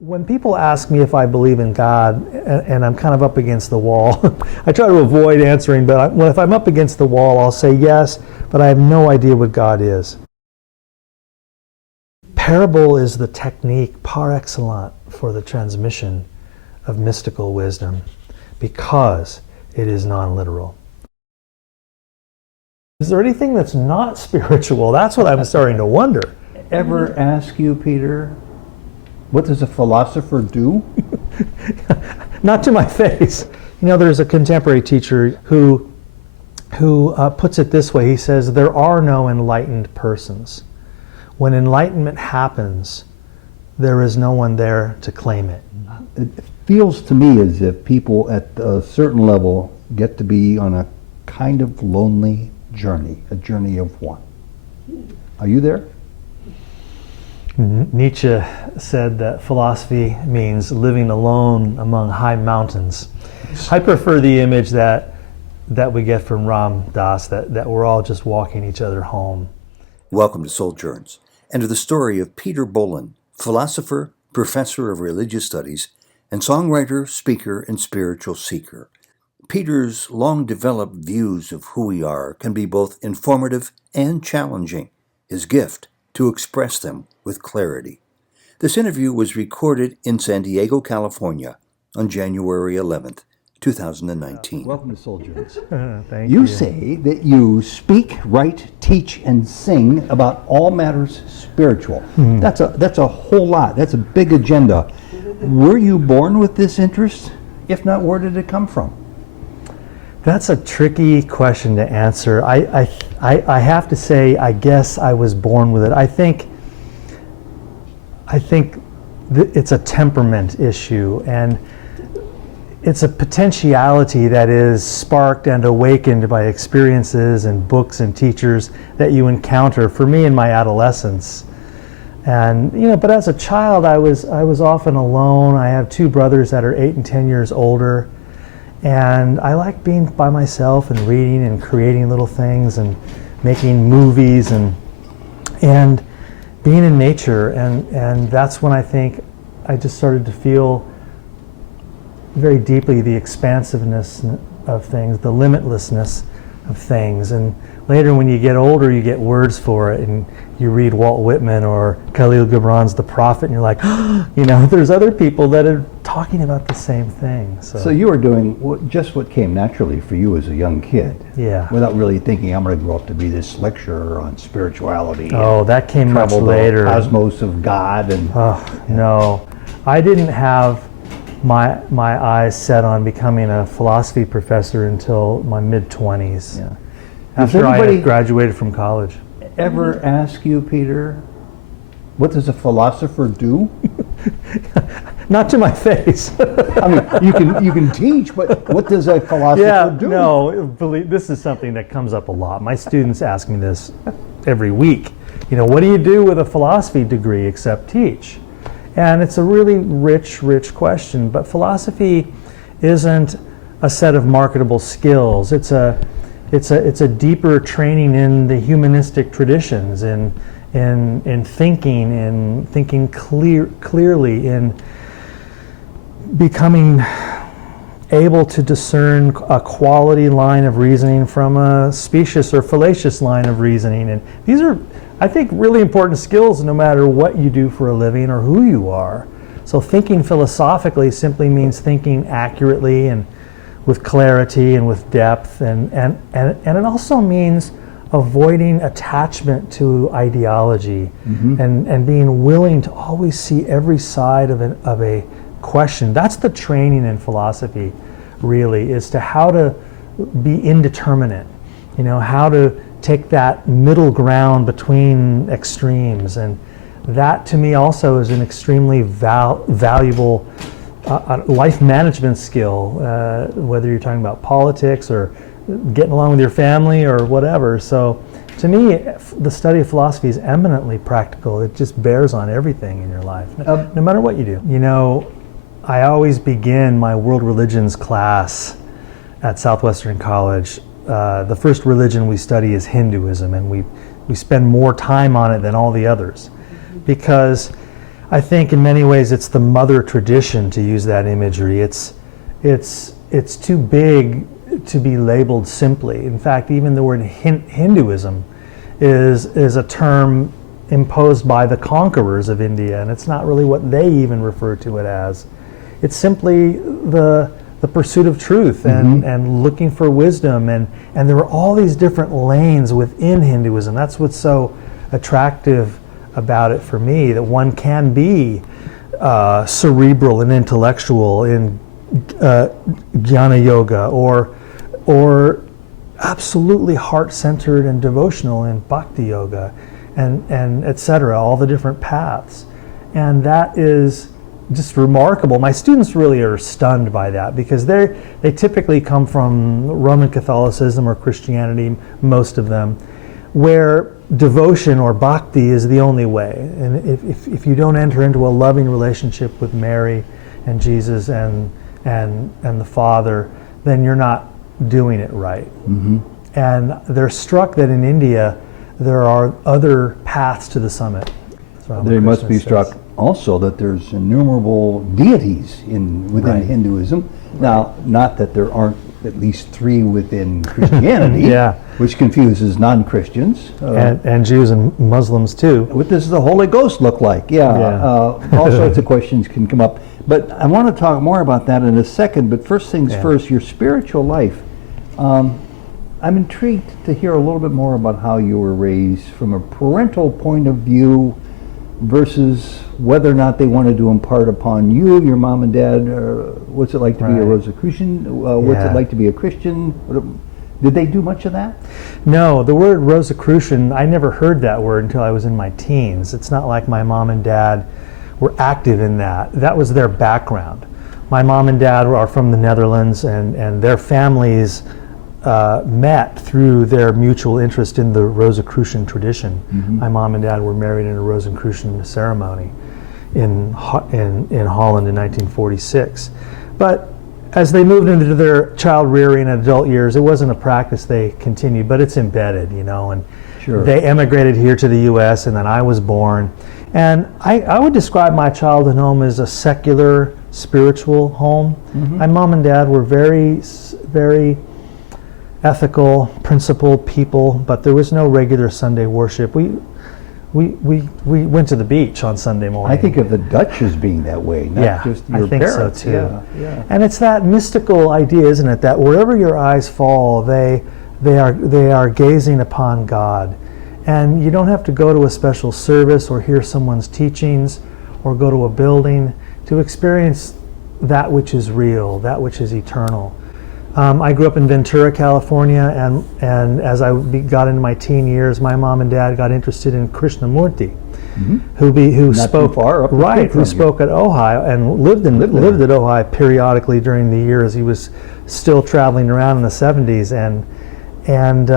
When people ask me if I believe in God, and I'm kind of up against the wall, I try to avoid answering, but if I'm up against the wall, I'll say yes, but I have no idea what God is. Parable is the technique par excellence for the transmission of mystical wisdom because it is non-literal. Is there anything that's not spiritual? That's what I'm starting to wonder. Ever ask you, Peter, what does a philosopher do? Not to my face. You know, there's a contemporary teacher who puts it this way. He says, there are no enlightened persons. When enlightenment happens, there is no one there to claim it. It feels to me as if people at a certain level get to be on a kind of lonely journey, a journey of one. Are you there? Nietzsche said that philosophy means living alone among high mountains. I prefer the image that we get from Ram Dass, that we're all just walking each other home. Welcome to Souljourns, and to the story of Peter Bolland, philosopher, professor of religious studies, and songwriter, speaker, and spiritual seeker. Peter's long-developed views of who we are can be both informative and challenging. His gift to express them with clarity. This interview was recorded in San Diego, California on January 11th, 2019. Welcome to Souljourns. Thank you. You say that you speak, write, teach, and sing about all matters spiritual. That's a whole lot. That's a big agenda. Were you born with this interest? If not, where did it come from? That's a tricky question to answer. I have to say, I guess I was born with it. I think it's a temperament issue, and it's a potentiality that is sparked and awakened by experiences and books and teachers that you encounter. For me, in my adolescence, and but as a child, I was often alone. I have two brothers that are 8 and 10 years older. And I like being by myself and reading and creating little things and making movies and being in nature. And that's when I think I just started to feel very deeply the expansiveness of things, the limitlessness of things. And later when you get older, you get words for it, and you read Walt Whitman or Khalil Gibran's The Prophet, and you're like, there's other people that are talking about the same thing. So you were doing just what came naturally for you as a young kid. Yeah. Without really thinking, I'm going to grow up to be this lecturer on spirituality. Oh, that came much later. The cosmos of God and. No, I didn't have my eyes set on becoming a philosophy professor until my mid-20s. Yeah. After I had graduated from college. Ever ask you, Peter, what does a philosopher do? Not to my face. I mean, you can teach, but what does a philosopher do? No, believe this is something that comes up a lot. My students ask me this every week. What do you do with a philosophy degree except teach? And it's a really rich question. But philosophy isn't a set of marketable skills. It's a deeper training in the humanistic traditions, in thinking clearly, in becoming able to discern a quality line of reasoning from a specious or fallacious line of reasoning. And these are, I think, really important skills no matter what you do for a living or who you are. So thinking philosophically simply means thinking accurately and with clarity and with depth, and it also means avoiding attachment to ideology, and being willing to always see every side of a question. That's the training in philosophy, really, is to how to be indeterminate, how to take that middle ground between extremes. And that to me also is an extremely valuable life management skill, whether you're talking about politics or getting along with your family or whatever. So to me, the study of philosophy is eminently practical. It just bears on everything in your life, no matter what you do. I always begin my world religions class at Southwestern College. The first religion we study is Hinduism, and we spend more time on it than all the others, because I think in many ways it's the mother tradition, to use that imagery. It's too big to be labeled simply. In fact, even the word Hinduism is a term imposed by the conquerors of India, and it's not really what they even refer to it as. It's simply the pursuit of truth and looking for wisdom, and there are all these different lanes within Hinduism. That's what's so attractive about it for me, that one can be cerebral and intellectual in jnana yoga, or absolutely heart-centered and devotional in bhakti yoga, and etc., all the different paths. And that is just remarkable. My students really are stunned by that, because they typically come from Roman Catholicism or Christianity, most of them, where devotion or bhakti is the only way. And if you don't enter into a loving relationship with Mary and Jesus and the Father, then you're not doing it right. And they're struck that in India there are other paths to the summit. They must be struck also that there's innumerable deities within Hinduism. Now, not that there aren't at least 3 within Christianity, which confuses non-Christians. And Jews and Muslims too. What does the Holy Ghost look like? All sorts of questions can come up. But I want to talk more about that in a second. But first things first, your spiritual life. I'm intrigued to hear a little bit more about how you were raised from a parental point of view versus whether or not they wanted to impart upon you, your mom and dad, what's it like to be a Rosicrucian, what's it like to be a Christian. Did they do much of that? No, the word Rosicrucian, I never heard that word until I was in my teens. It's not like my mom and dad were active in that. That was their background. My mom and dad are from the Netherlands, and their families met through their mutual interest in the Rosicrucian tradition. My mom and dad were married in a Rosicrucian ceremony in Holland in 1946. But as they moved into their child rearing and adult years, it wasn't a practice they continued, but it's embedded, and they emigrated here to the U.S., and then I was born. And I would describe my childhood home as a secular, spiritual home. My mom and dad were very, very ethical, principled people, but there was no regular Sunday worship. We went to the beach on Sunday morning. I think of the Dutch as being that way, not just your parents. I think so too. And it's that mystical idea, isn't it, that wherever your eyes fall, they are gazing upon God. And you don't have to go to a special service or hear someone's teachings or go to a building to experience that which is real, that which is eternal. I grew up in Ventura, California, and as I got into my teen years, my mom and dad got interested in Krishnamurti, who Not spoke too far up the street from who spoke at Ojai and lived at Ojai periodically during the years he was still traveling around in the 70s, and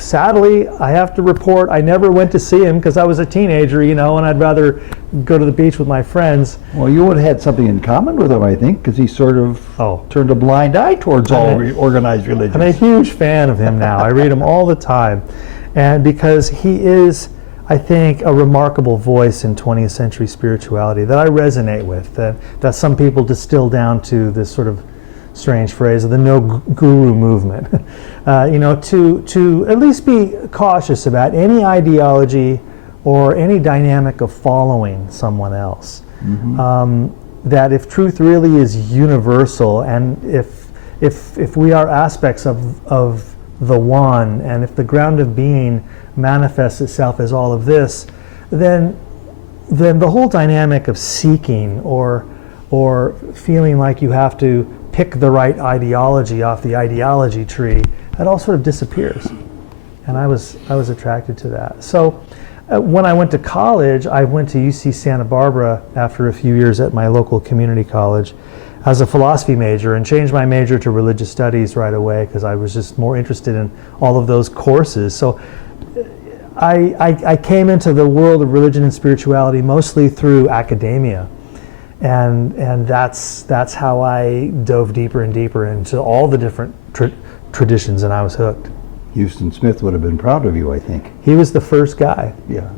sadly, I have to report I never went to see him because I was a teenager, and I'd rather go to the beach with my friends. Well, you would have had something in common with him, I think, because he sort of turned a blind eye towards all organized religions. I'm a huge fan of him now. I read him all the time. And because he is, I think, a remarkable voice in 20th century spirituality that I resonate with, that some people distill down to this sort of strange phrase of the no guru movement. To at least be cautious about any ideology or any dynamic of following someone else. That if truth really is universal, and if we are aspects of the one, and if the ground of being manifests itself as all of this, then the whole dynamic of seeking or feeling like you have to pick the right ideology off the ideology tree, that all sort of disappears. And I was attracted to that. So when I went to college, I went to UC Santa Barbara after a few years at my local community college as a philosophy major, and changed my major to religious studies right away because I was just more interested in all of those courses. So I came into the world of religion and spirituality mostly through academia. And that's how I dove deeper and deeper into all the different traditions, and I was hooked. Houston Smith would have been proud of you, I think. He was the first guy. Yeah.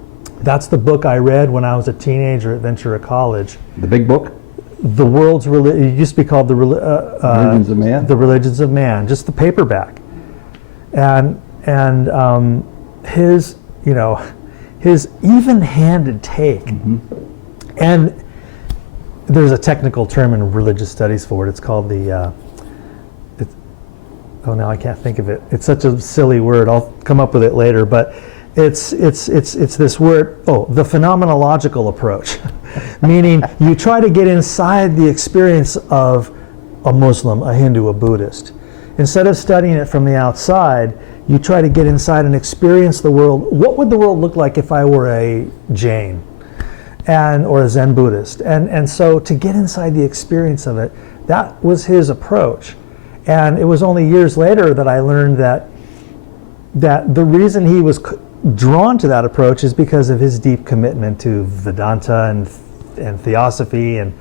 That's the book I read when I was a teenager at Ventura College. The big book? The World's Religion. It used to be called Religions of Man? The Religions of Man, just the paperback. And his, his even-handed take. And there's a technical term in religious studies for it. It's called the, now I can't think of it. It's such a silly word. I'll come up with it later. But it's this word, the phenomenological approach. Meaning you try to get inside the experience of a Muslim, a Hindu, a Buddhist. Instead of studying it from the outside, you try to get inside and experience the world. What would the world look like if I were a Jain or a Zen Buddhist? And so to get inside the experience of it, that was his approach. And it was only years later that I learned that the reason he was drawn to that approach is because of his deep commitment to Vedanta and theosophy and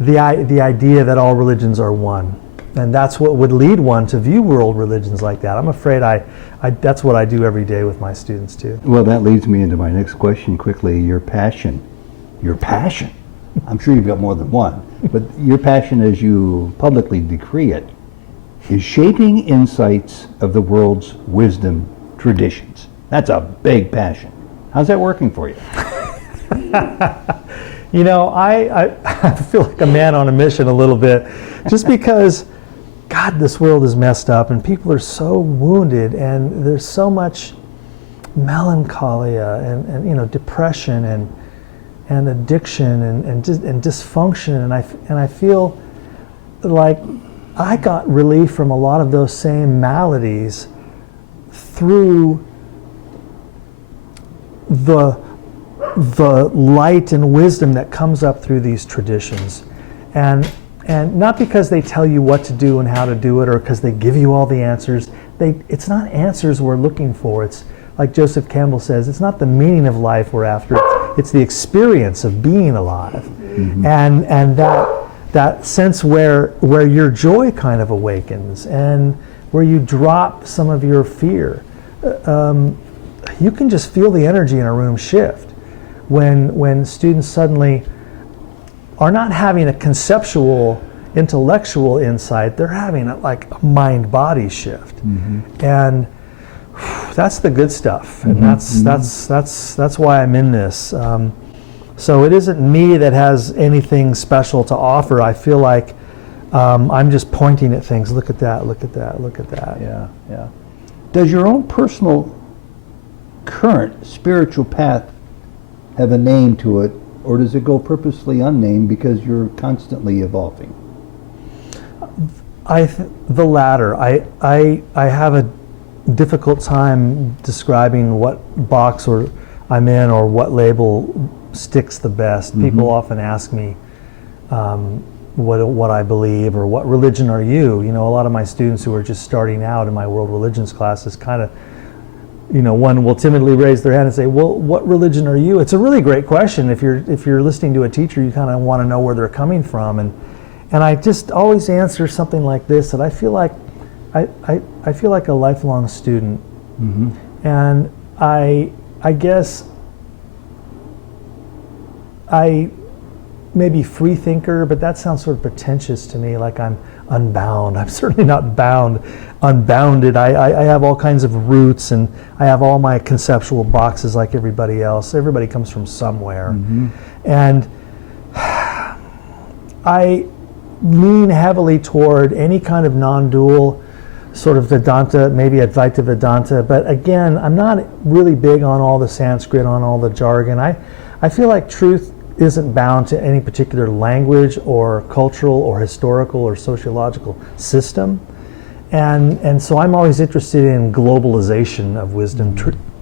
the idea that all religions are one. And that's what would lead one to view world religions like that. I'm afraid that's what I do every day with my students too. Well, that leads me into my next question quickly. Your passion. I'm sure you've got more than one, but your passion, as you publicly decree it, is shaping insights of the world's wisdom traditions. That's a big passion. How's that working for you? I feel like a man on a mission a little bit, just because, God, this world is messed up and people are so wounded and there's so much melancholia and depression and addiction and dysfunction, and I feel like I got relief from a lot of those same maladies through the light and wisdom that comes up through these traditions, and not because they tell you what to do and how to do it, or because they give you all the answers. It's not answers we're looking for. It's like Joseph Campbell says, it's not the meaning of life we're after. It's the experience of being alive, and that sense where your joy kind of awakens and where you drop some of your fear. You can just feel the energy in a room shift when students suddenly are not having a conceptual, intellectual insight. They're having a mind-body shift, and that's the good stuff. And that's why I'm in this. So it isn't me that has anything special to offer. I feel like I'm just pointing at things. Look at that. Look at that. Look at that. Yeah. Does your own personal current spiritual path have a name to it, or does it go purposely unnamed because you're constantly evolving? The latter. I have a difficult time describing what box I'm in or what label sticks the best. People often ask me what I believe or what religion are you. A lot of my students who are just starting out in my world religions classes kind of, one will timidly raise their hand and say, well, what religion are you? It's a really great question. If you're listening to a teacher, you kind of want to know where they're coming from. And I just always answer something like this, that I feel like I feel like a lifelong student. And I guess I maybe free thinker, but that sounds sort of pretentious to me, like I'm unbound. I'm certainly not unbounded. I have all kinds of roots, and I have all my conceptual boxes like everybody else. Everybody comes from somewhere. And I lean heavily toward any kind of non-dual sort of Vedanta, maybe Advaita Vedanta, but again, I'm not really big on all the Sanskrit, on all the jargon. I feel like truth isn't bound to any particular language or cultural or historical or sociological system. And so I'm always interested in globalization of wisdom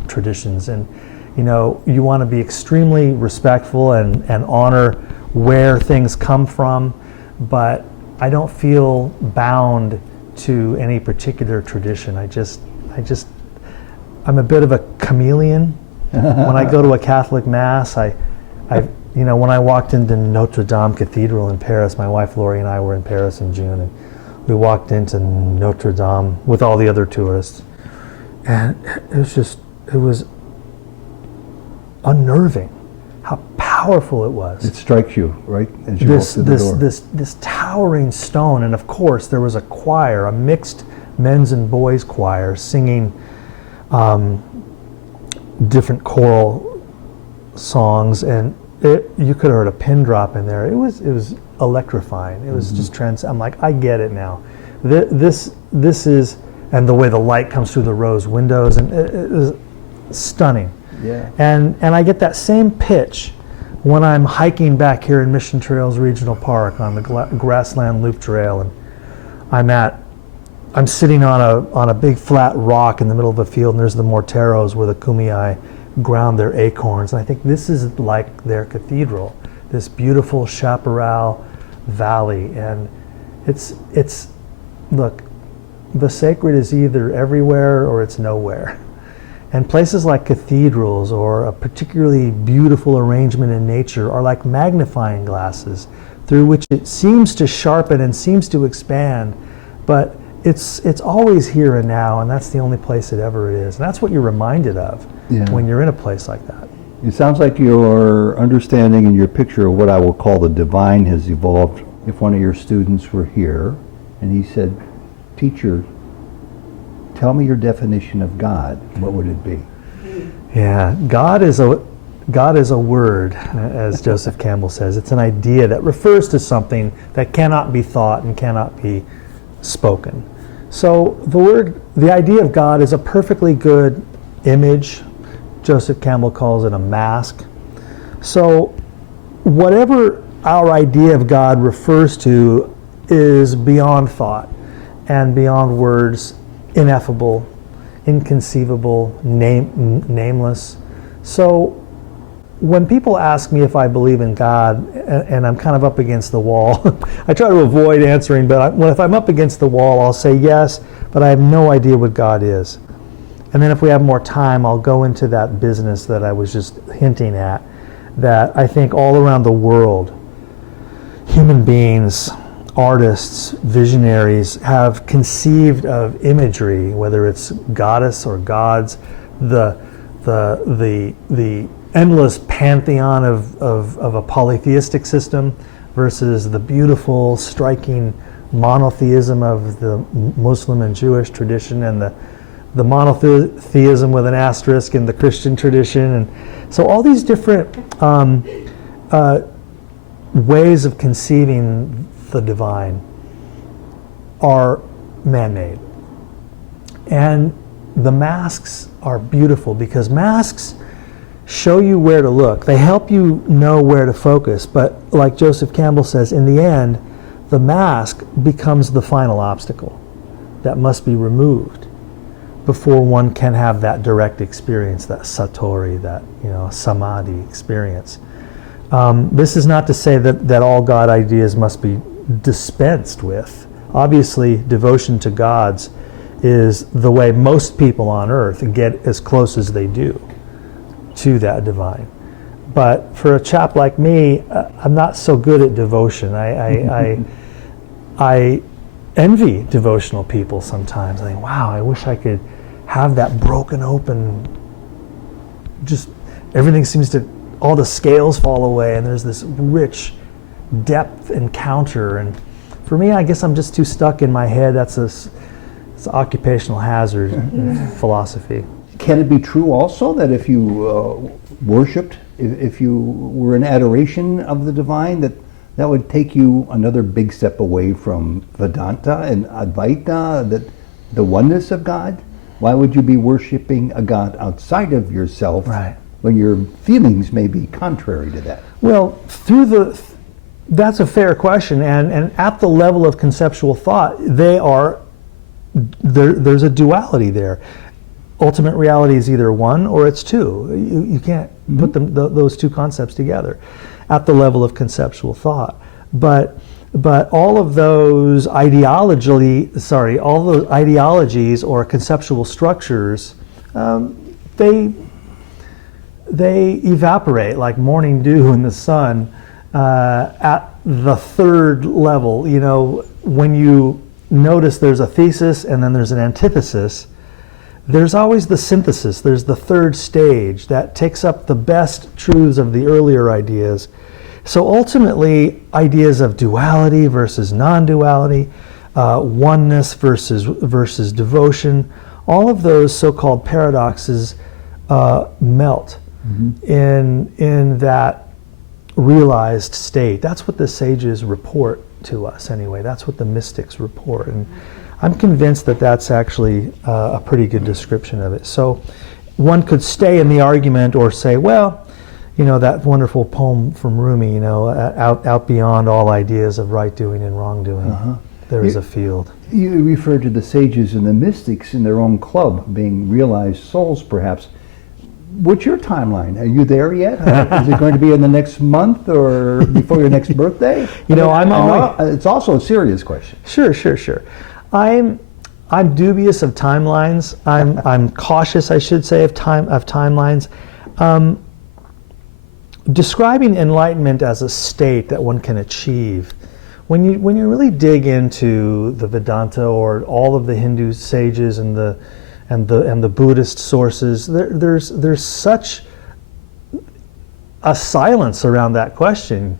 traditions. And you want to be extremely respectful and honor where things come from, but I don't feel bound to any particular tradition. I'm a bit of a chameleon. When I go to a Catholic Mass, when I walked into Notre Dame Cathedral in Paris, my wife Lori and I were in Paris in June, and we walked into Notre Dame with all the other tourists, and it was unnerving how powerful it was. It strikes you, right, as you walk through the door. This towering stone, and of course there was a choir, a mixed men's and boys choir, singing different choral songs, and you could have heard a pin drop in there. It was electrifying. It was just I'm like, I get it now. This is, and the way the light comes through the rose windows, and it is stunning. Yeah. And I get that same pitch when I'm hiking back here in Mission Trails Regional Park on the Grassland Loop Trail, and I'm sitting on a big flat rock in the middle of a field, and there's the Morteros where the Kumeyaay ground their acorns, and I think this is like their cathedral, this beautiful chaparral valley, and it's look, the sacred is either everywhere or it's nowhere. And places like cathedrals or a particularly beautiful arrangement in nature are like magnifying glasses through which it seems to sharpen and seems to expand, but it's always here and now, and that's the only place it ever is. And that's what you're reminded of when you're in a place like that. It sounds like your understanding and your picture of what I will call the divine has evolved. If one of your students were here and he said, "Teacher, tell me your definition of God," what would it be? Yeah, God is a word, as Joseph Campbell says. It's an idea that refers to something that cannot be thought and cannot be spoken. So the idea of God is a perfectly good image. Joseph Campbell calls it a mask. So whatever our idea of God refers to is beyond thought and beyond words, ineffable, inconceivable, nameless. So when people ask me if I believe in God, and I'm kind of up against the wall, I try to avoid answering, but if I'm up against the wall, I'll say yes, but I have no idea what God is. And then if we have more time, I'll go into that business that I was just hinting at, that I think all around the world, human beings, artists, visionaries have conceived of imagery, whether it's goddess or gods, the endless pantheon of a polytheistic system versus the beautiful, striking monotheism of the Muslim and Jewish tradition, and the monotheism with an asterisk in the Christian tradition. And so all these different ways of conceiving the divine are man-made. And the masks are beautiful because masks show you where to look. They help you know where to focus. But like Joseph Campbell says, in the end, the mask becomes the final obstacle that must be removed before one can have that direct experience, that satori, that samadhi experience. This is not to say that all God ideas must be dispensed with. Obviously, devotion to gods is the way most people on earth get as close as they do to that divine. But for a chap like me, I'm not so good at devotion. I envy devotional people sometimes. I think, wow, I wish I could have that broken open, just everything seems to, all the scales fall away and there's this rich depth encounter. And for me, I guess I'm just too stuck in my head. It's an occupational hazard in philosophy. Can it be true also that if you worshipped, if you were in adoration of the divine, that would take you another big step away from Vedanta and Advaita, that the oneness of God? Why would you be worshiping a God outside of yourself when your feelings may be contrary to that? Well, that's a fair question, and at the level of conceptual thought, there's a duality there. Ultimate reality is either one or it's two. You can't put those two concepts together at the level of conceptual thought. But all of those ideologies or conceptual structures, they evaporate like morning dew in the sun at the third level. When you notice there's a thesis and then there's an antithesis, there's always the synthesis. There's the third stage that takes up the best truths of the earlier ideas. So ultimately, ideas of duality versus non-duality, oneness versus devotion, all of those so-called paradoxes melt in that realized state. That's what the sages report to us anyway. That's what the mystics report. And I'm convinced that that's actually a pretty good description of it. So one could stay in the argument or say, well, you know, that wonderful poem from Rumi, you know, out beyond all ideas of right doing and wrong doing, there is a field. You refer to the sages and the mystics in their own club, being realized souls, perhaps. What's your timeline? Are you there yet? Is it going to be in the next month or before your next birthday? You know, it's also a serious question. Sure. I'm dubious of timelines. I'm cautious, I should say, of timelines. Describing enlightenment as a state that one can achieve, when you really dig into the Vedanta or all of the Hindu sages and the Buddhist sources, there's such a silence around that question.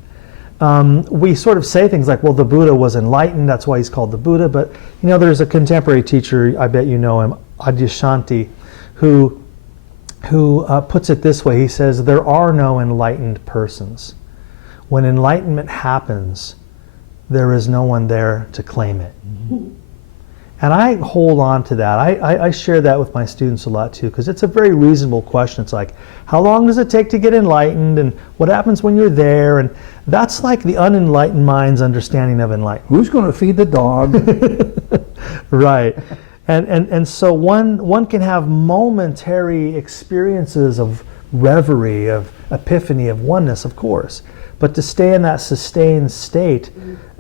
We sort of say things like, well, the Buddha was enlightened, that's why he's called the Buddha, but you know, there's a contemporary teacher, I bet you know him, Adyashanti, who puts it this way. He says, there are no enlightened persons. When enlightenment happens, there is no one there to claim it. And I hold on to that. I share that with my students a lot too, because it's a very reasonable question. It's like, how long does it take to get enlightened, and what happens when you're there? And that's like the unenlightened mind's understanding of enlightenment. Who's going to feed the dog? Right. And so one can have momentary experiences of reverie, of epiphany, of oneness, of course. But to stay in that sustained state,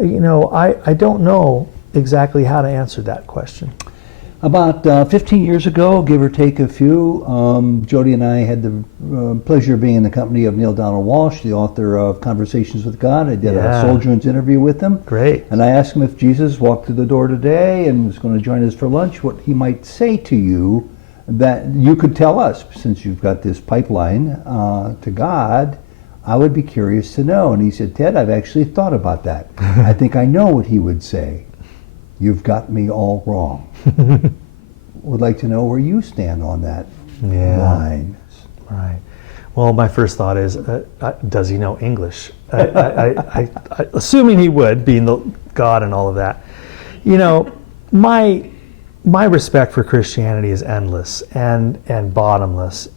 you know, I don't know exactly how to answer that question. About 15 years ago, give or take a few, Jody and I had the pleasure of being in the company of Neil Donald Walsh, the author of Conversations with God. I did a Souljourns interview with him. Great. And I asked him if Jesus walked through the door today and was going to join us for lunch, what he might say to you that you could tell us, since you've got this pipeline to God. I would be curious to know. And he said, Ted, I've actually thought about that. I think I know what he would say. You've got me all wrong. Would like to know where you stand on that line. Right. Well, my first thought is, does he know English? Assuming he would, being the God and all of that. You know, my respect for Christianity is endless and bottomless.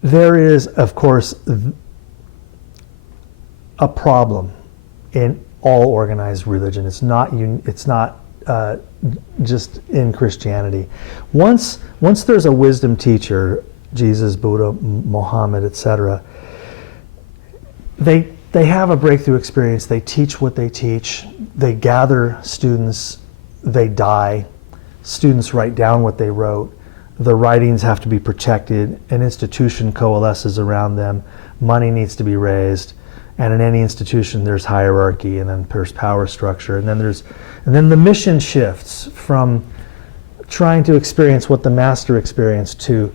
There is, of course, a problem in all organized religion. It's not just in Christianity. Once there's a wisdom teacher, Jesus, Buddha, Muhammad, etc., they have a breakthrough experience. They teach what they teach. They gather students. They die. Students write down what they wrote. The writings have to be protected. An institution coalesces around them. Money needs to be raised. And in any institution, there's hierarchy, and then there's power structure, and then the mission shifts from trying to experience what the master experienced to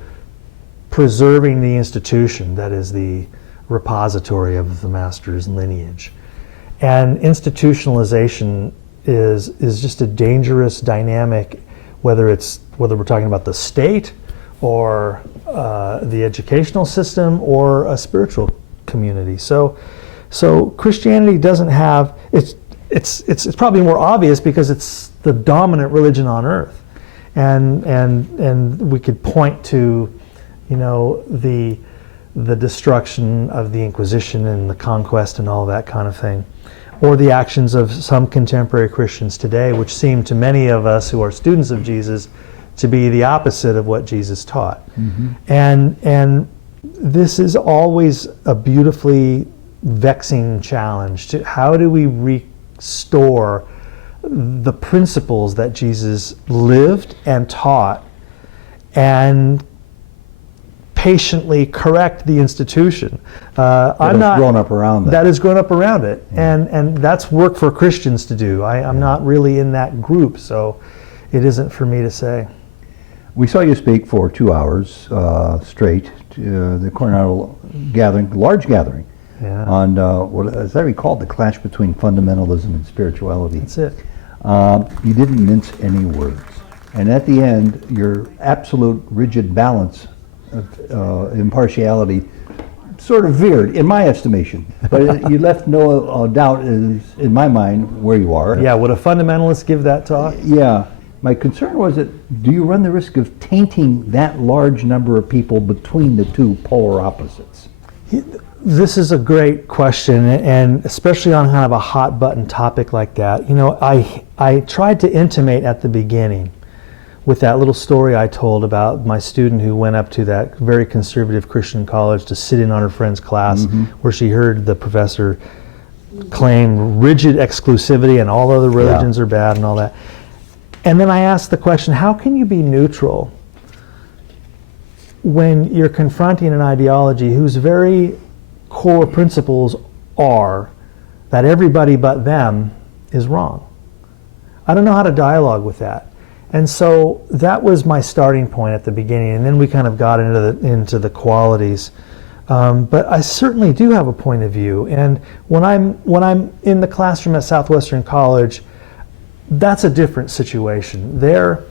preserving the institution that is the repository of the master's lineage. And institutionalization is just a dangerous dynamic, whether we're talking about the state or the educational system or a spiritual community. So Christianity doesn't have, it's probably more obvious because it's the dominant religion on earth, and we could point to, you know, the destruction of the Inquisition and the conquest and all that kind of thing, or the actions of some contemporary Christians today, which seem to many of us who are students of Jesus to be the opposite of what Jesus taught. And this is always a beautifully vexing challenge to how do we restore the principles that Jesus lived and taught and patiently correct the institution. That has grown up around that. That has grown up around it. And that's work for Christians to do. I'm not really in that group, so it isn't for me to say. We saw you speak for 2 hours straight to the Coronado gathering, large gathering, Yeah. on what, as I recall, the clash between fundamentalism and spirituality. That's it. You didn't mince any words. And at the end, your absolute rigid balance of impartiality sort of veered, in my estimation. But you left no doubt, in my mind, where you are. Yeah, would a fundamentalist give that talk? Yeah. My concern was that, do you run the risk of tainting that large number of people between the two polar opposites? This is a great question, and especially on kind of a hot button topic like that. You know, I tried to intimate at the beginning with that little story I told about my student who went up to that very conservative Christian college to sit in on her friend's class, where she heard the professor claim rigid exclusivity and all other religions are bad and all that. And then I asked the question, how can you be neutral when you're confronting an ideology whose very core principles are that everybody but them is wrong? I don't know how to dialogue with that. And so that was my starting point at the beginning, and then we kind of got into the qualities. But I certainly do have a point of view, and when I'm in the classroom at Southwestern College, that's a different situation. There,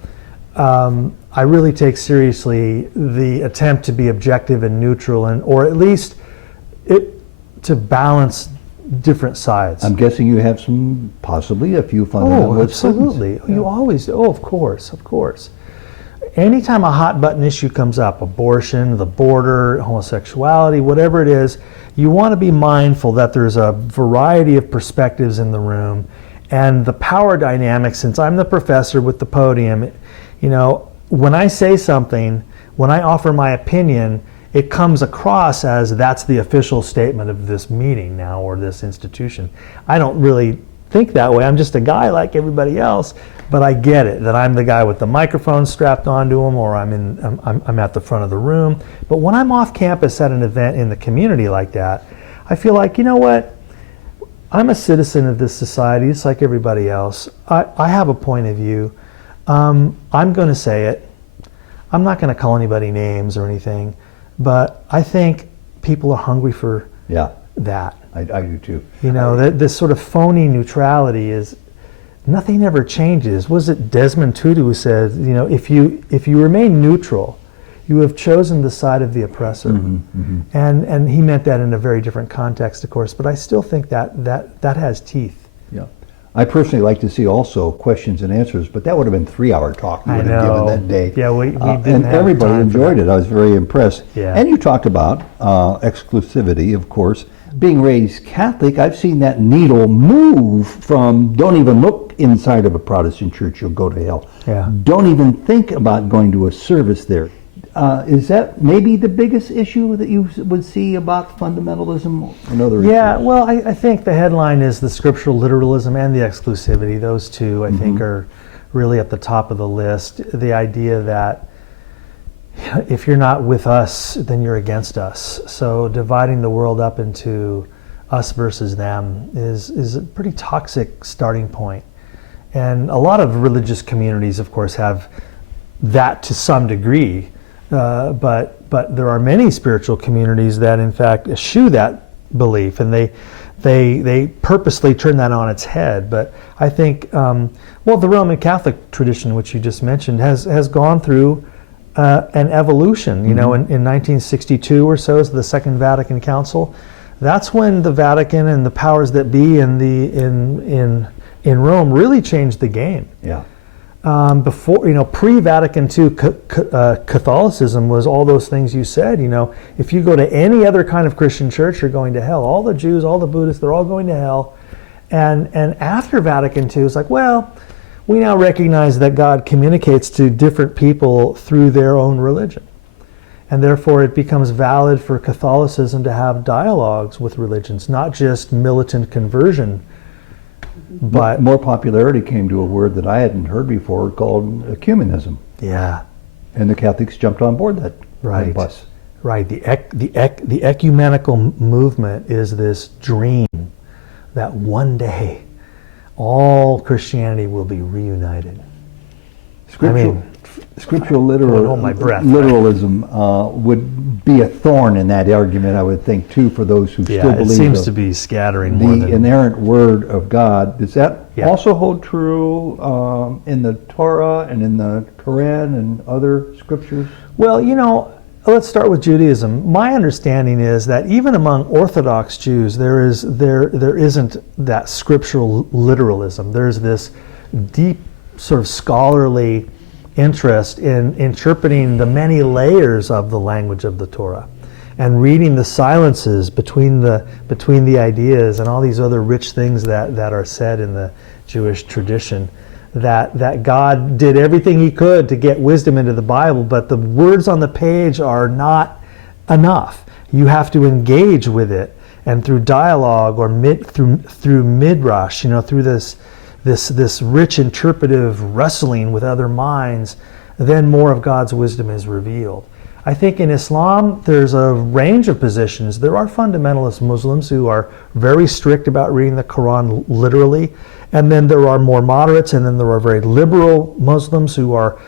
I really take seriously the attempt to be objective and neutral, or at least to balance different sides. I'm guessing you have possibly a few fundamental absolutely. Yeah. You always do. Oh, of course. Anytime a hot button issue comes up, abortion, the border, homosexuality, whatever it is, you want to be mindful that there's a variety of perspectives in the room. And the power dynamic, since I'm the professor with the podium, you know, when I say something, when I offer my opinion, it comes across as that's the official statement of this meeting now or this institution. I don't really think that way. I'm just a guy like everybody else, but I get it, that I'm the guy with the microphone strapped onto him, or I'm at the front of the room. But when I'm off campus at an event in the community like that, I feel like, you know what? I'm a citizen of this society, it's like everybody else. I have a point of view. I'm going to say it. I'm not going to call anybody names or anything, but I think people are hungry for that. I do too. You know, this sort of phony neutrality is, nothing ever changes. Was it Desmond Tutu who said, you know, if you remain neutral, you have chosen the side of the oppressor. And he meant that in a very different context, of course, but I still think that has teeth. Yeah. I personally like to see also questions and answers, but that would have been 3-hour talk we would have given that day. Yeah, we didn't and have everybody time for enjoyed that. it. I was very impressed. Yeah. And you talked about exclusivity, of course. Being raised Catholic, I've seen that needle move from don't even look inside of a Protestant church, you'll go to hell. Yeah. Don't even think about going to a service there. Is that maybe the biggest issue that you would see about fundamentalism? Another issue? Well, I think the headline is the scriptural literalism and the exclusivity. Those two, I think, are really at the top of the list. The idea that if you're not with us, then you're against us. So dividing the world up into us versus them is a pretty toxic starting point. And a lot of religious communities, of course, have that to some degree. But there are many spiritual communities that, in fact, eschew that belief, and they purposely turn that on its head. But I think, the Roman Catholic tradition, which you just mentioned, has gone through an evolution. You know, in 1962 or so, is the Second Vatican Council. That's when the Vatican and the powers that be in Rome really changed the game. Yeah. Before, you know, pre-Vatican II Catholicism was all those things you said. You know, if you go to any other kind of Christian church, you're going to hell. All the Jews, all the Buddhists, they're all going to hell. And after Vatican II, it's like, well, we now recognize that God communicates to different people through their own religion. And therefore it becomes valid for Catholicism to have dialogues with religions, not just militant conversion. But more popularity came to a word that I hadn't heard before called ecumenism. Yeah. And the Catholics jumped on board that bus. Right. The ecumenical movement is this dream that one day all Christianity will be reunited. Scriptural hold my breath, literalism would be a thorn in that argument, I would think, too, for those who still believe it seems to be scattering more the than inerrant word of God. Does that Yeah. also hold true in the Torah and in the Quran and other scriptures? Well, let's start with Judaism. My understanding is that even among Orthodox Jews, there isn't that scriptural literalism. There's this deep sort of scholarly interest in interpreting the many layers of the language of the Torah and reading the silences between the ideas and all these other rich things that are said in the Jewish tradition. That God did everything he could to get wisdom into the Bible, but the words on the page are not enough. You have to engage with it, and through dialogue or through midrash, through this rich interpretive wrestling with other minds, then more of God's wisdom is revealed. I think in Islam, there's a range of positions. There are fundamentalist Muslims who are very strict about reading the Quran literally, and then there are more moderates, and then there are very liberal Muslims who are,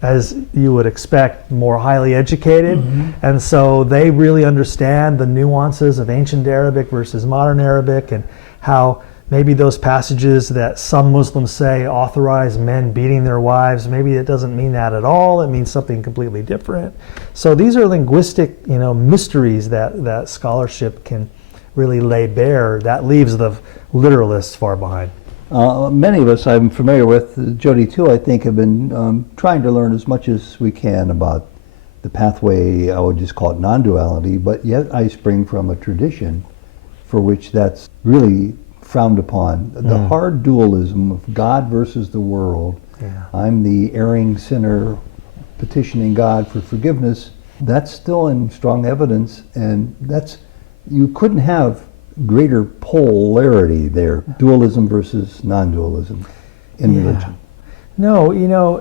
as you would expect, more highly educated, and so they really understand the nuances of ancient Arabic versus modern Arabic, and how maybe those passages that some Muslims say authorize men beating their wives, maybe it doesn't mean that at all. It means something completely different. So these are linguistic, mysteries that scholarship can really lay bare. That leaves the literalists far behind. Many of us I'm familiar with, Jody too, I think, have been trying to learn as much as we can about the pathway, I would just call it non-duality, but yet I spring from a tradition for which that's really frowned upon. The hard dualism of God versus the world. Yeah. I'm the erring sinner petitioning God for forgiveness. That's still in strong evidence, and you couldn't have greater polarity there, dualism versus non-dualism in religion. No,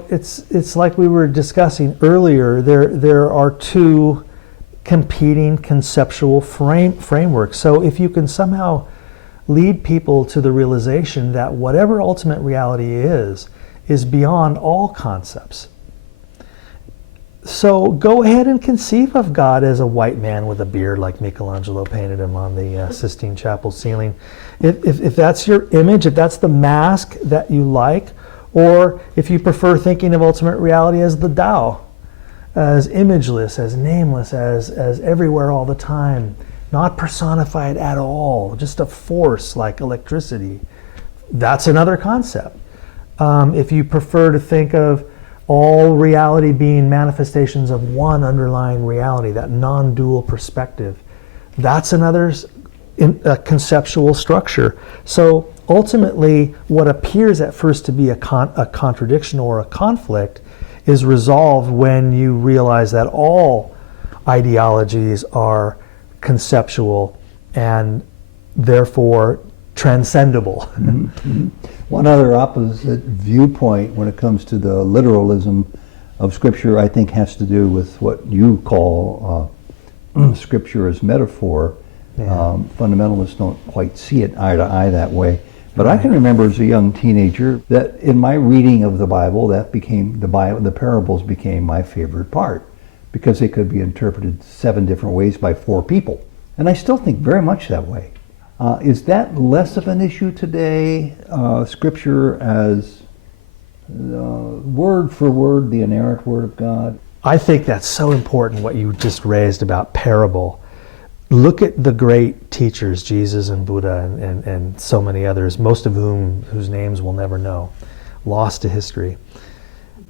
it's like we were discussing earlier. There are two competing conceptual frameworks. So if you can somehow lead people to the realization that whatever ultimate reality is beyond all concepts. So go ahead and conceive of God as a white man with a beard like Michelangelo painted him on the Sistine Chapel ceiling. If that's your image, if that's the mask that you like, or if you prefer thinking of ultimate reality as the Tao, as imageless, as nameless, as everywhere all the time, not personified at all, just a force like electricity, that's another concept. If you prefer to think of all reality being manifestations of one underlying reality, that non-dual perspective, that's another conceptual structure. So ultimately, what appears at first to be a contradiction or a conflict is resolved when you realize that all ideologies are conceptual and therefore transcendable. One other opposite viewpoint when it comes to the literalism of Scripture, I think, has to do with what you call Scripture as metaphor. Yeah. Fundamentalists don't quite see it eye to eye that way. But I can remember as a young teenager that in my reading of the Bible, the parables became my favorite part, because they could be interpreted 7 different ways by 4 people. And I still think very much that way. Is that less of an issue today, Scripture as word for word, the inerrant Word of God? I think that's so important what you just raised about parable. Look at the great teachers, Jesus and Buddha and so many others, most of whose names we'll never know, lost to history.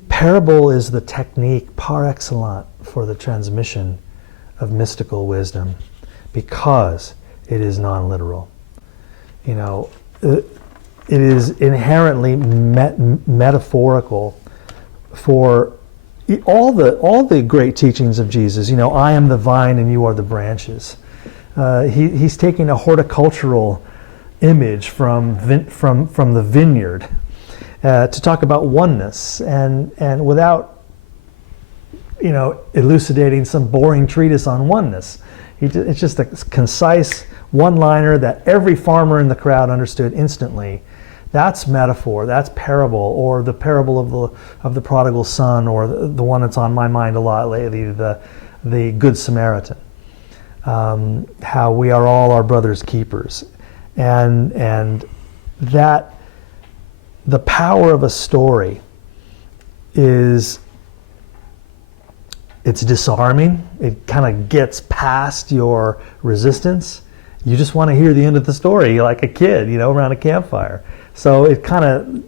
Parable is the technique par excellence for the transmission of mystical wisdom because it is non-literal. It is inherently metaphorical for all the great teachings of Jesus. I am the vine and you are the branches. He's taking a horticultural image from the vineyard to talk about oneness, and without elucidating some boring treatise on oneness. It's just a concise one-liner that every farmer in the crowd understood instantly, That's metaphor, that's parable, or the parable of the prodigal son, or the one that's on my mind a lot lately, the Good Samaritan. How we are all our brother's keepers. And that the power of a story is, it's disarming. It kind of gets past your resistance. You just want to hear the end of the story like a kid, around a campfire. So it kind of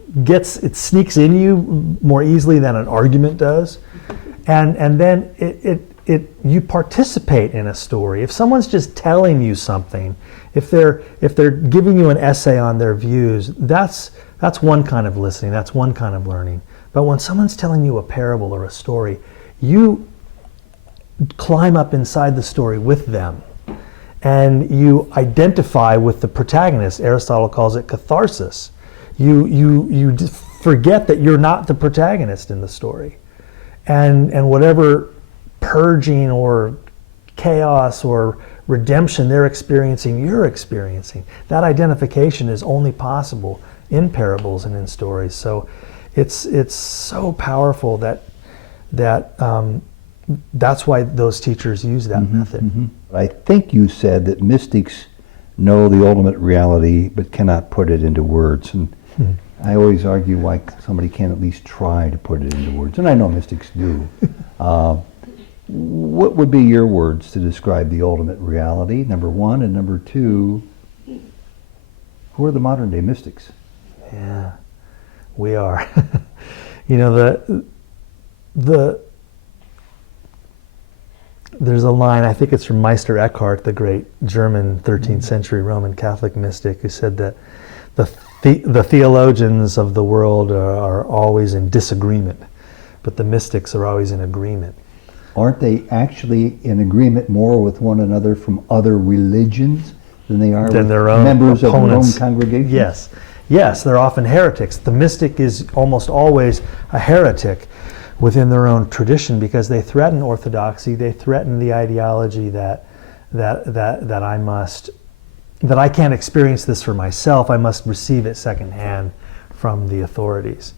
it sneaks in you more easily than an argument does. And then you participate in a story. If someone's just telling you something, if they're giving you an essay on their views, that's one kind of listening, that's one kind of learning. But when someone's telling you a parable or a story, you climb up inside the story with them, and you identify with the protagonist. Aristotle calls it catharsis. You just forget that you're not the protagonist in the story, and whatever purging or chaos or redemption they're experiencing, you're experiencing. That identification is only possible in parables and in stories. So it's so powerful that's why those teachers use that method. Mm-hmm. I think you said that mystics know the ultimate reality but cannot put it into words. And I always argue why somebody can't at least try to put it into words. And I know mystics do. What would be your words to describe the ultimate reality, number one? And number two, who are the modern day mystics? Yeah, we are. There's a line, I think it's from Meister Eckhart, the great German 13th century Roman Catholic mystic, who said that the theologians of the world are always in disagreement, but the mystics are always in agreement. Aren't they actually in agreement more with one another from other religions than they are with their own members opponents. of their own congregations? Yes, they're often heretics. The mystic is almost always a heretic within their own tradition, because they threaten orthodoxy, they threaten the ideology that I can't experience this for myself, I must receive it secondhand from the authorities.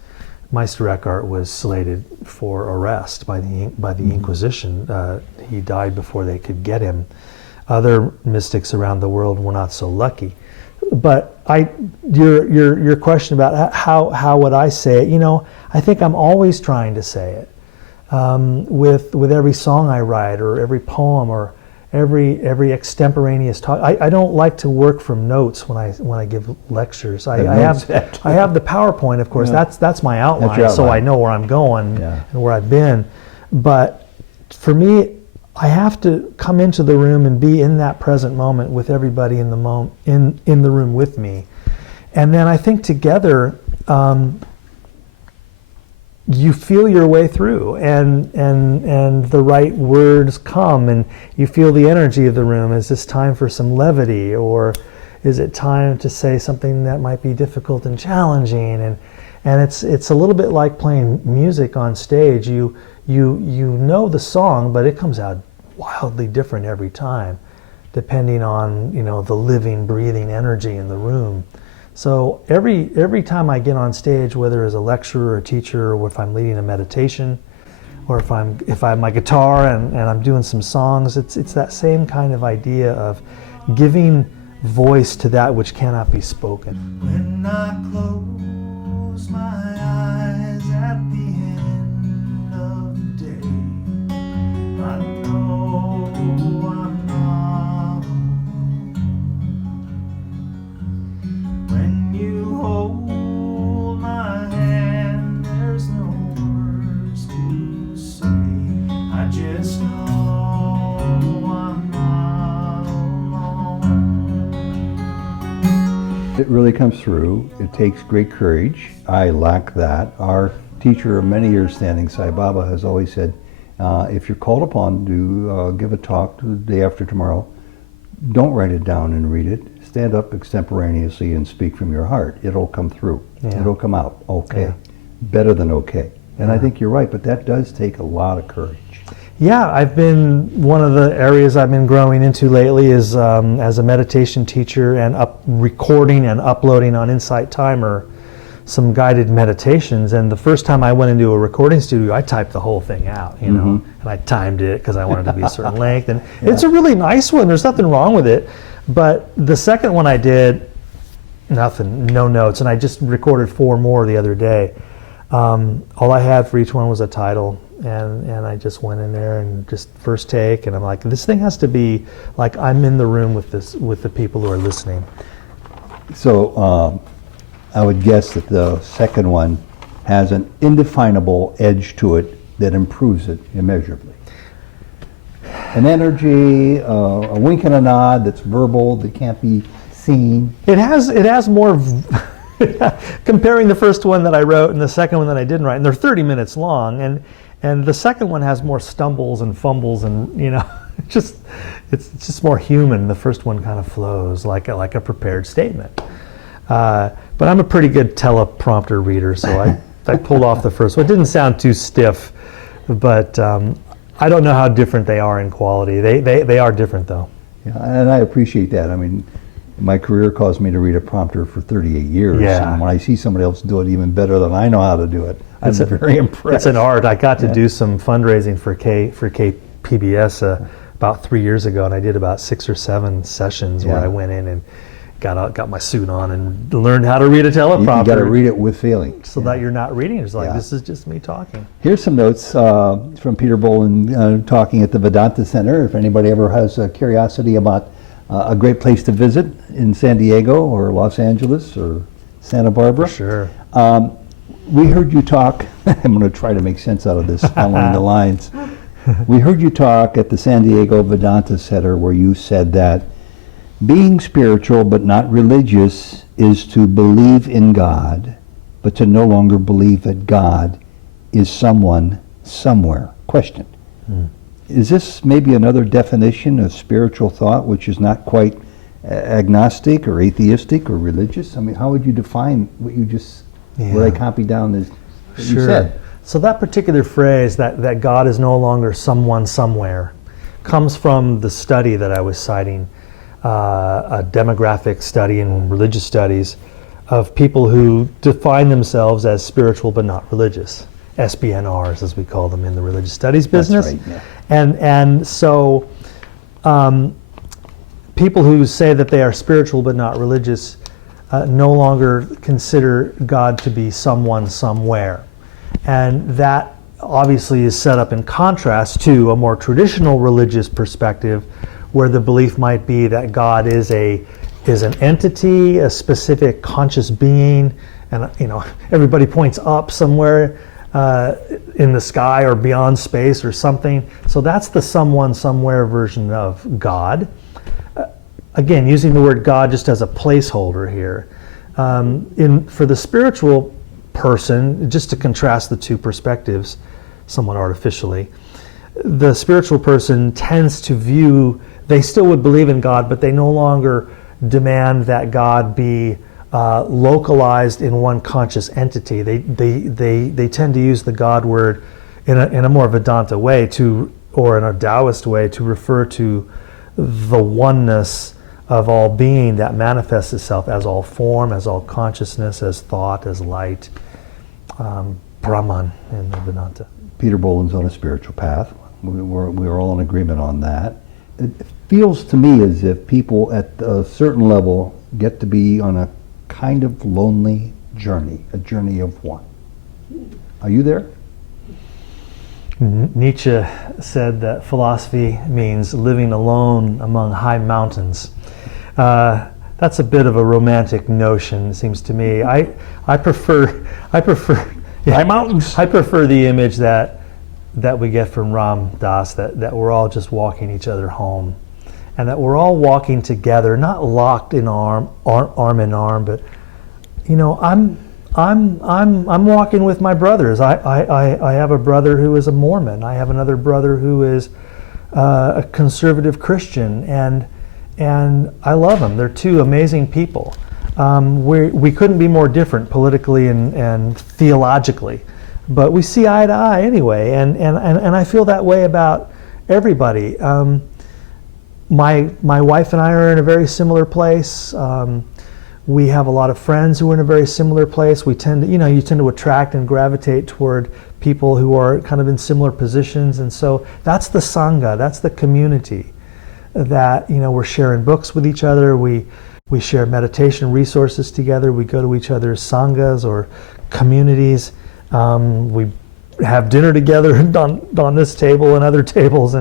Meister Eckhart was slated for arrest by the Inquisition. He died before they could get him. Other mystics around the world were not so lucky. But your question about how would I say it? I think I'm always trying to say it with every song I write, or every poem, or every extemporaneous talk. I don't like to work from notes when I give lectures. I have the PowerPoint, of course. Yeah. That's my outline, so I know where I'm going and where I've been. But for me, I have to come into the room and be in that present moment with everybody in the room with me, and then I think together you feel your way through, and the right words come, and you feel the energy of the room. Is this time for some levity, or is it time to say something that might be difficult and challenging? And it's a little bit like playing music on stage. You know the song, but it comes out wildly different every time, depending on the living, breathing energy in the room. So every time I get on stage, whether as a lecturer or a teacher, or if I'm leading a meditation, or if I have my guitar and I'm doing some songs, it's that same kind of idea of giving voice to that which cannot be spoken. When I close my eyes at the end of the day, I know I'm not alone. When you hold my hand, there's no words to say. I just know I'm not alone. It really comes through. It takes great courage. I lack that. Our teacher of many years standing, Sai Baba, has always said, if you're called upon to give a talk the day after tomorrow, don't write it down and read it. Stand up extemporaneously and speak from your heart. It'll come through. Yeah. It'll come out okay. Yeah. Better than okay. And I think you're right, but that does take a lot of courage. Yeah, one of the areas I've been growing into lately is as a meditation teacher, and recording and uploading on Insight Timer some guided meditations, and the first time I went into a recording studio, I typed the whole thing out, you know, and I timed it because I wanted it to be a certain length, and it's a really nice one. There's nothing wrong with it, but the second one I did, nothing, no notes, and I just recorded 4 more the other day. All I had for each one was a title, and I just went in there and just first take, and I'm like, this thing has to be like I'm in the room with the people who are listening. So I would guess that the second one has an indefinable edge to it that improves it immeasurably. An energy, a wink and a nod that's verbal, that can't be seen. It has more. Comparing the first one that I wrote and the second one that I didn't write, and they're 30 minutes long, and the second one has more stumbles and fumbles, and you know, it's just more human. The first one kind of flows like a prepared statement. But I'm a pretty good teleprompter reader, so I pulled off the first one. It didn't sound too stiff, but I don't know how different they are in quality. They are different though. Yeah, and I appreciate that. I mean, my career caused me to read a prompter for 38 years. Yeah. And when I see somebody else do it even better than I know how to do it, I'm very impressed. It's an art. I got to do some fundraising for KPBS about 3 years ago, and I did about 6 or 7 sessions where I went in and got my suit on and learned how to read a teleprompter. You got to read it with feeling. So that you're not reading. It's like, this is just me talking. Here's some notes from Peter Bolland talking at the Vedanta Center. If anybody ever has a curiosity about a great place to visit in San Diego or Los Angeles or Santa Barbara. Sure. We heard you talk, I'm going to try to make sense out of this following the lines. We heard you talk at the San Diego Vedanta Center where you said that being spiritual but not religious is to believe in God, but to no longer believe that God is someone somewhere. Question. Is this maybe another definition of spiritual thought which is not quite agnostic or atheistic or religious? I mean, how would you define what you just, what I copied down as you said? So that particular phrase, that God is no longer someone somewhere, comes from the study that I was citing, a demographic study in religious studies of people who define themselves as spiritual but not religious. SBNRs, as we call them in the religious studies business. That's right, And so people who say that they are spiritual but not religious no longer consider God to be someone somewhere. And that obviously is set up in contrast to a more traditional religious perspective where the belief might be that God is an entity, a specific conscious being, and you know, everybody points up somewhere in the sky or beyond space or something. So that's the someone somewhere version of God. Again, using the word God just as a placeholder here. For the spiritual person, just to contrast the two perspectives somewhat artificially, the spiritual person tends to view, they still would believe in God, but they no longer demand that God be localized in one conscious entity. They tend to use the God word in a more Vedanta way or in a Taoist way to refer to the oneness of all being that manifests itself as all form, as all consciousness, as thought, as light, Brahman in the Vedanta. Peter Bolland's on a spiritual path. We're all in agreement on that. It feels to me as if people at a certain level get to be on a kind of lonely journey, a journey of one. Are you there? Nietzsche said that philosophy means living alone among high mountains. That's a bit of a romantic notion, it seems to me. I prefer high mountains. I prefer the image that we get from Ram Dass, that we're all just walking each other home, and that we're all walking together, not locked in arm in arm, but you know, I'm walking with my brothers. I have a brother who is a Mormon. I have another brother who is a conservative Christian, and I love them. They're two amazing people. We couldn't be more different politically and theologically, but we see eye to eye anyway, and I feel that way about everybody. My wife and I are in a very similar place. We have a lot of friends who are in a very similar place. We tend to, you tend to attract and gravitate toward people who are kind of in similar positions. And so that's the Sangha, that's the community that, we're sharing books with each other. We share meditation resources together. We go to each other's Sanghas or communities. We have dinner together on this table and other tables.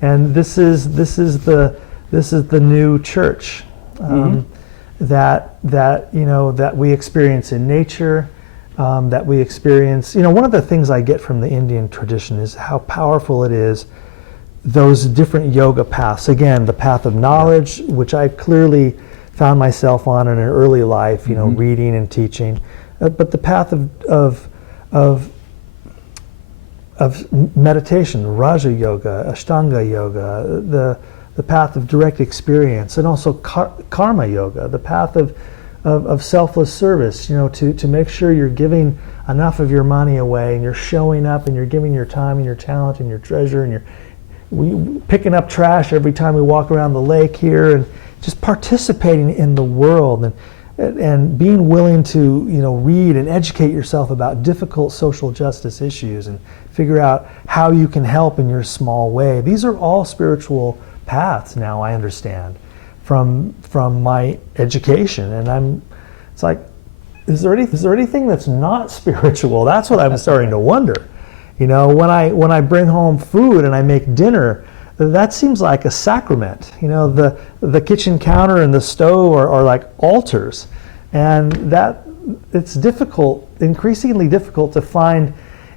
And this is the new church. That we experience in nature, that we experience. One of the things I get from the Indian tradition is how powerful it is, those different yoga paths. Again, the path of knowledge, which I clearly found myself on in an early life, reading and teaching, but the path of meditation, Raja Yoga, Ashtanga Yoga, the path of direct experience, and also karma yoga, the path of selfless service, to make sure you're giving enough of your money away, and you're showing up, and you're giving your time and your talent and your treasure, and you're picking up trash every time we walk around the lake here, and just participating in the world, and being willing to read and educate yourself about difficult social justice issues and figure out how you can help in your small way. These are all spiritual paths now, I understand, from my education. And it's like, is there anything that's not spiritual? That's what I'm starting to wonder. When I bring home food and I make dinner, that seems like a sacrament. The kitchen counter and the stove are like altars. And that it's difficult, increasingly difficult, to find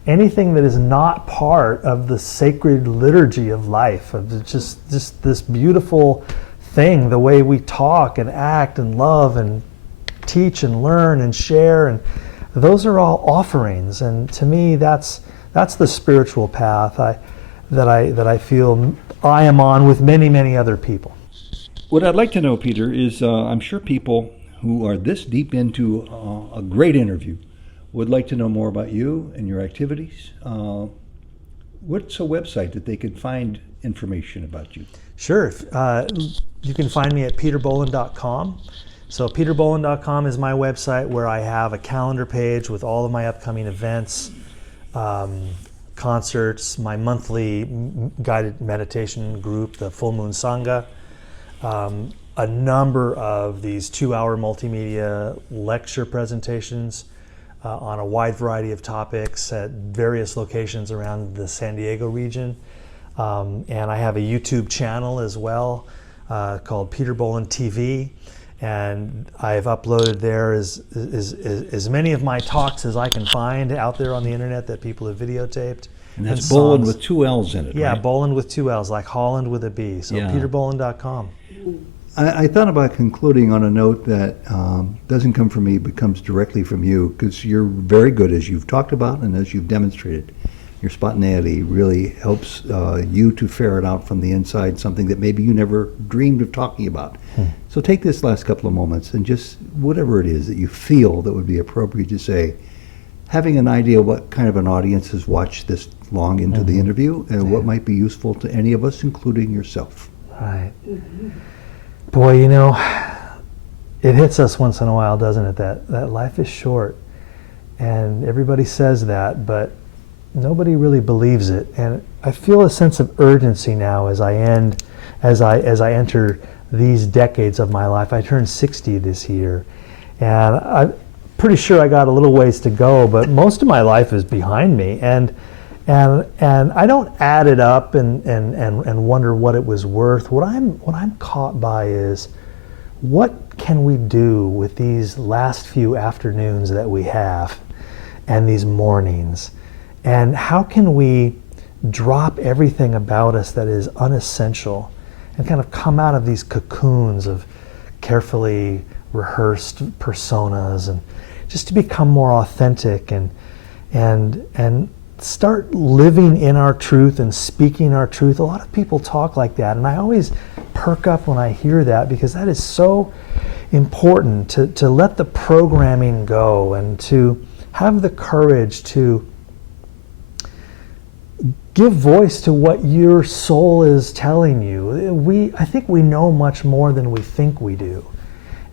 anything that is not part of the sacred liturgy of life, of just this beautiful thing, the way we talk and act and love and teach and learn and share, and those are all offerings. And to me, that's the spiritual path that I feel I am on with many other people. What I'd like to know, Peter, is I'm sure people who are this deep into a great interview would like to know more about you and your activities. What's a website that they could find information about you? Sure. You can find me at peterbolland.com. So peterbolland.com is my website, where I have a calendar page with all of my upcoming events, concerts, my monthly guided meditation group, the Full Moon Sangha, a number of these 2-hour multimedia lecture presentations on a wide variety of topics at various locations around the San Diego region. And I have a YouTube channel as well called Peter Bolland TV. And I've uploaded there as many of my talks as I can find out there on the internet that people have videotaped. And that's Bolland with 2 L's in it, yeah, right? Bolland with 2 L's, like Holland with a B. So yeah. peterbolland.com. I thought about concluding on a note that doesn't come from me, but comes directly from you, because you're very good, as you've talked about and as you've demonstrated. Your spontaneity really helps you to ferret out from the inside something that maybe you never dreamed of talking about. So take this last couple of moments and just whatever it is that you feel that would be appropriate to say, having an idea what kind of an audience has watched this long into the interview and what might be useful to any of us, including yourself. Right. Boy, it hits us once in a while, doesn't it, that life is short. And everybody says that, but nobody really believes it. And I feel a sense of urgency now as I enter these decades of my life. I turned 60 this year, and I'm pretty sure I got a little ways to go, but most of my life is behind me. And I don't add it up and wonder what it was worth. What I'm caught by is, what can we do with these last few afternoons that we have and these mornings? And how can we drop everything about us that is unessential and kind of come out of these cocoons of carefully rehearsed personas, and just to become more authentic and start living in our truth and speaking our truth. A lot of people talk like that, and I always perk up when I hear that, because that is so important, to let the programming go and to have the courage to give voice to what your soul is telling you. I think we know much more than we think we do.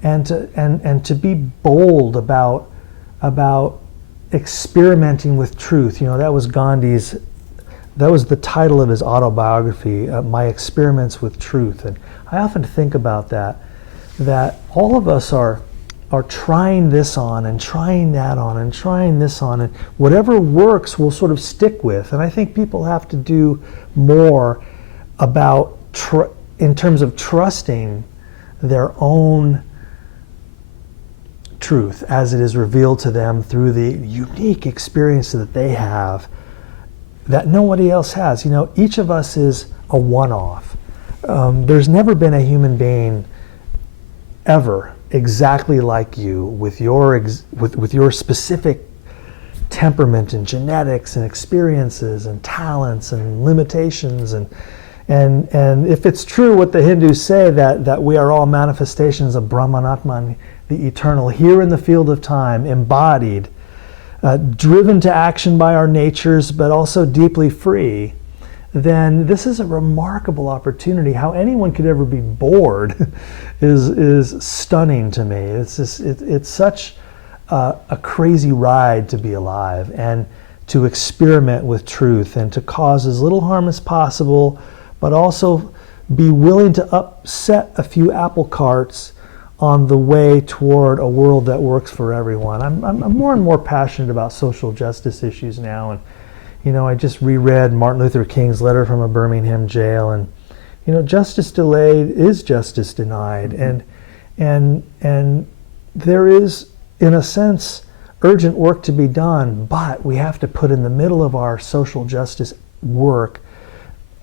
and to be bold about experimenting with truth. That was Gandhi's. That was the title of his autobiography, My Experiments with Truth. And I often think about that all of us are trying this on and trying that on and trying this on, and whatever works we'll sort of stick with. And I think people have to do more about in terms of trusting their own truth as it is revealed to them through the unique experience that they have that nobody else has. Each of us is a one-off. There's never been a human being ever exactly like you with your specific temperament and genetics and experiences and talents and limitations and if it's true what the Hindus say that we are all manifestations of Brahmanatman, the eternal, here in the field of time, embodied, driven to action by our natures, but also deeply free, then this is a remarkable opportunity. How anyone could ever be bored is stunning to me. It's such a crazy ride to be alive and to experiment with truth and to cause as little harm as possible, but also be willing to upset a few apple carts on the way toward a world that works for everyone. I'm more and more passionate about social justice issues now, and I just reread Martin Luther King's letter from a Birmingham jail, and justice delayed is justice denied, and there is, in a sense, urgent work to be done, but we have to put in the middle of our social justice work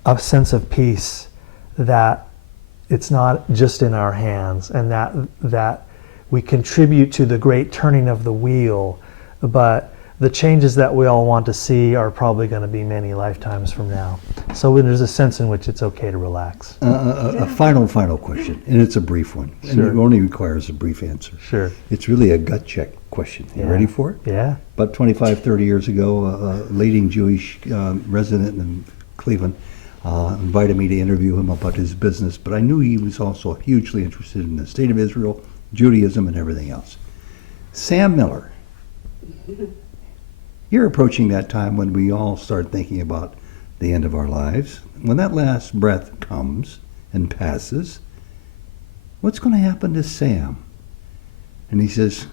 a sense of peace, that it's not just in our hands, and that we contribute to the great turning of the wheel, but the changes that we all want to see are probably going to be many lifetimes from now. So there's a sense in which it's okay to relax. A final question, and it's a brief one. Sure. And it only requires a brief answer. Sure. It's really a gut check question. You ready for it? Yeah. About 25, 30 years ago, a leading Jewish resident in Cleveland invited me to interview him about his business, but I knew he was also hugely interested in the state of Israel, Judaism, and everything else. Sam Miller, you're approaching that time when we all start thinking about the end of our lives. When that last breath comes and passes, what's going to happen to Sam? And he says,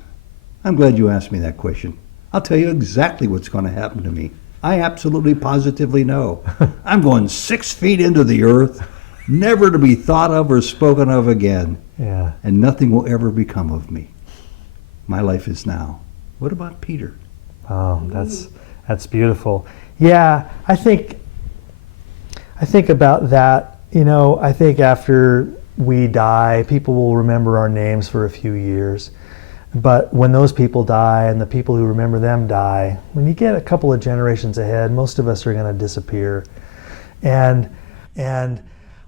I'm glad you asked me that question. I'll tell you exactly what's going to happen to me. I absolutely positively know. I'm going 6 feet into the earth, never to be thought of or spoken of again. Yeah. And nothing will ever become of me. My life is now. What about Peter? Oh, that's beautiful. Yeah, I think about that. I think after we die, people will remember our names for a few years. But when those people die and the people who remember them die, when you get a couple of generations ahead, most of us are going to disappear. And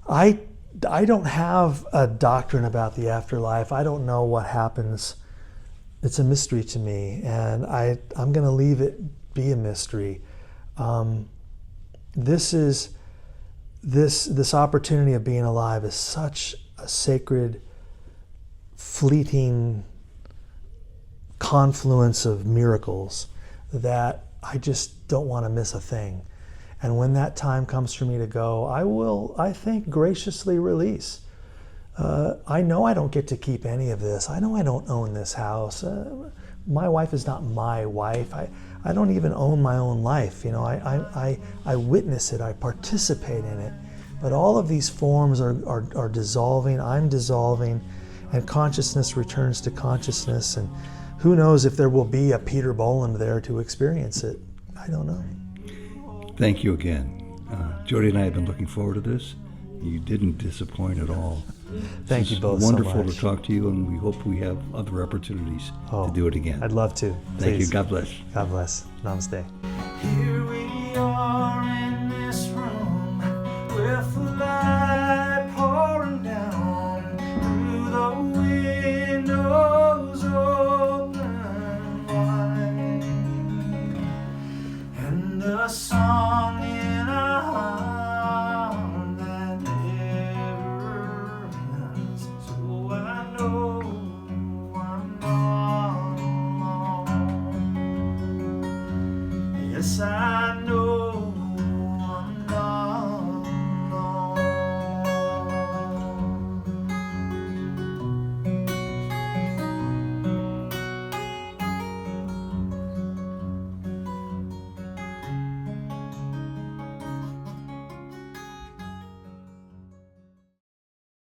I don't have a doctrine about the afterlife. I don't know what happens. It's a mystery to me, and I'm going to leave it be a mystery. This opportunity of being alive is such a sacred, fleeting confluence of miracles that I just don't want to miss a thing. And when that time comes for me to go, I will, I think, graciously release. I know I don't get to keep any of this. I know I don't own this house. My wife is not my wife. I don't even own my own life. I witness it. I participate in it. But all of these forms are dissolving. I'm dissolving, and consciousness returns to consciousness. And who knows if there will be a Peter Bolland there to experience it? I don't know. Thank you again. Jody and I have been looking forward to this. You didn't disappoint at all. Thank you both so much. Wonderful to talk to you, and we hope we have other opportunities to do it again. I'd love to. Thank Please. you. God bless. God bless. Namaste. Here we are in this room with the light pouring down through the windows open wide, and the song in our heart that never ends. So I know inside.